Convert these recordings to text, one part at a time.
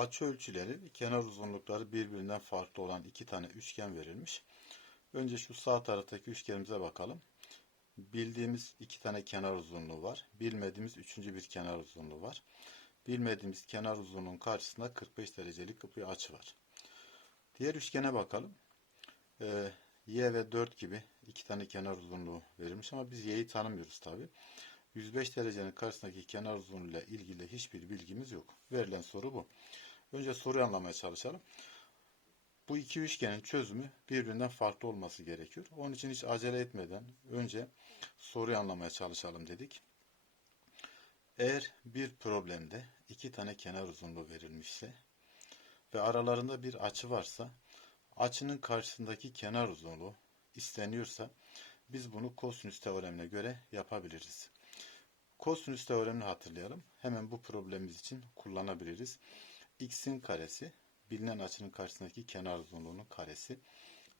Açı ölçüleri, kenar uzunlukları birbirinden farklı olan iki tane üçgen verilmiş. Önce şu sağ taraftaki üçgenimize bakalım. Bildiğimiz iki tane kenar uzunluğu var. Bilmediğimiz üçüncü bir kenar uzunluğu var. Bilmediğimiz kenar uzunluğun karşısında 45 derecelik bir açı var. Diğer üçgene bakalım. Ee, y ve 4 gibi iki tane kenar uzunluğu verilmiş ama biz y'yi tanımıyoruz tabi. 105 derecenin karşısındaki kenar uzunluğuyla ilgili hiçbir bilgimiz yok. Verilen soru bu. Önce soruyu anlamaya çalışalım. Bu iki üçgenin çözümü birbirinden farklı olması gerekiyor. Onun için hiç acele etmeden önce soruyu anlamaya çalışalım dedik. Eğer bir problemde iki tane kenar uzunluğu verilmişse ve aralarında bir açı varsa açının karşısındaki kenar uzunluğu isteniyorsa biz bunu kosinüs teoremine göre yapabiliriz. Kosinüs teoremini hatırlayalım. Hemen bu problemimiz için kullanabiliriz. X'in karesi bilinen açının karşısındaki kenar uzunluğunun karesi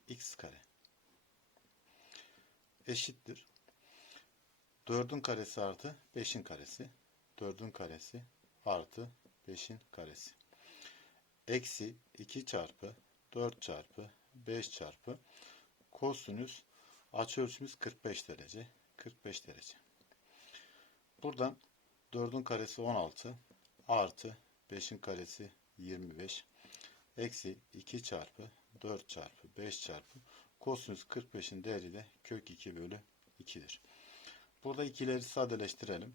x kare eşittir. 4'ün karesi artı 5'in karesi. 4'ün karesi artı 5'in karesi. Eksi 2 çarpı 4 çarpı 5 çarpı kosinüs açıölçümüz 45 derece. 45 derece. Buradan 4'ün karesi 16 artı 5'in karesi 25 eksi 2 çarpı 4 çarpı 5 çarpı kosinüs 45'in değeri de kök 2 bölü 2'dir. Burada ikileri sadeleştirelim.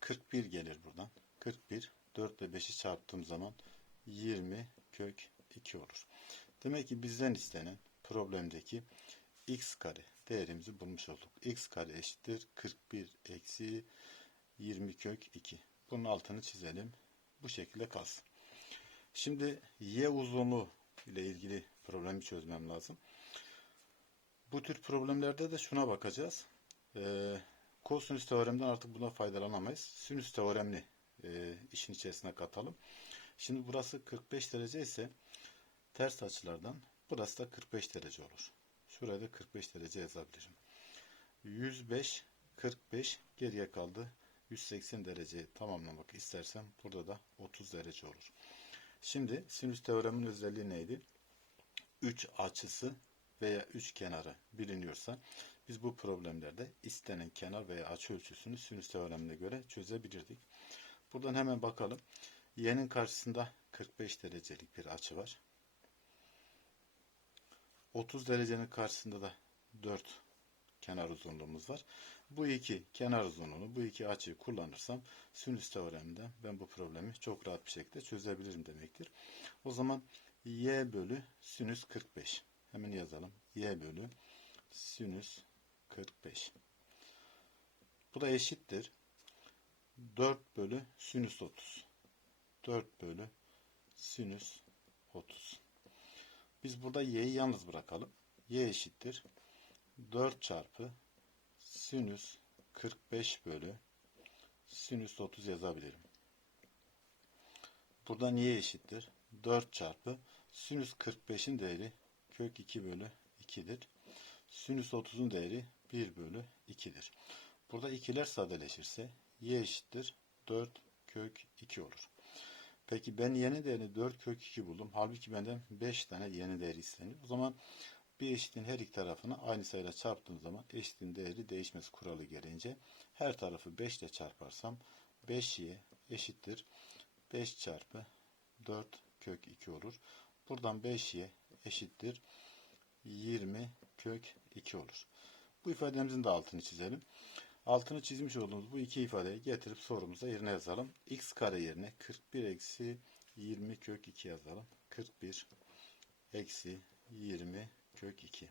41 gelir buradan. 41 4 ile 5'i çarptığım zaman 20 kök 2 olur. Demek ki bizden istenen problemdeki x kare değerimizi bulmuş olduk. x kare eşittir 41 eksi 20 kök 2. Bunun altını çizelim. Bu şekilde kalsın. Şimdi y uzunluğu ile ilgili problemi çözmem lazım. Bu tür problemlerde de şuna bakacağız. Ee, kosinüs teoremden artık buna faydalanamayız. Sinüs teoremini e, işin içerisine katalım. Şimdi burası 45 derece ise ters açılardan burası da 45 derece olur. Şurada 45 derece yazabilirim. 105, 45 geriye kaldı. 180 dereceyi tamamlamak istersem burada da 30 derece olur. Şimdi sinüs teoremin özelliği neydi? 3 açısı veya 3 kenarı biliniyorsa biz bu problemlerde istenen kenar veya açı ölçüsünü sinüs teoremine göre çözebilirdik. Buradan hemen bakalım. Y'nin karşısında 45 derecelik bir açı var. 30 derecenin karşısında da 4 kenar uzunluğumuz var. Bu iki kenar uzunluğunu, bu iki açıyı kullanırsam sinüs teoreminde ben bu problemi çok rahat bir şekilde çözebilirim demektir. O zaman y bölü sinüs 45. Hemen yazalım. y bölü sinüs 45. Bu da eşittir. 4 bölü sinüs 30. 4 bölü sinüs 30. Biz burada y'yi yalnız bırakalım. y eşittir. 4 çarpı sinüs 45 bölü sinüs 30 yazabilirim. Buradan y eşittir. 4 çarpı sinüs 45'in değeri kök 2 bölü 2'dir. Sinüs 30'un değeri 1 bölü 2'dir. Burada ikiler sadeleşirse y eşittir 4 kök 2 olur. Peki ben yeni değerini 4 kök 2 buldum. Halbuki benden 5 tane yeni değeri isteniyor. O zaman bir eşitin her iki tarafını aynı sayıyla çarptığım zaman eşitin değeri değişmez kuralı gelince her tarafı 5 ile çarparsam 5y eşittir 5 çarpı 4 kök 2 olur. Buradan 5y eşittir 20 kök 2 olur. Bu ifademizin de altını çizelim. Altını çizmiş olduğumuz bu iki ifadeyi getirip sorumuza yerine yazalım. x kare yerine 41 eksi 20 kök 2 yazalım. 41 eksi 20 kök 2.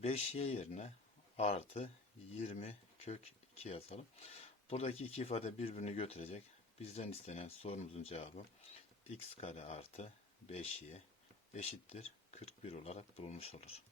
5y yerine artı 20 kök 2 yazalım. Buradaki iki ifade birbirini götürecek. Bizden istenen sorumuzun cevabı x kare artı 5y eşittir 41 olarak bulunmuş olur.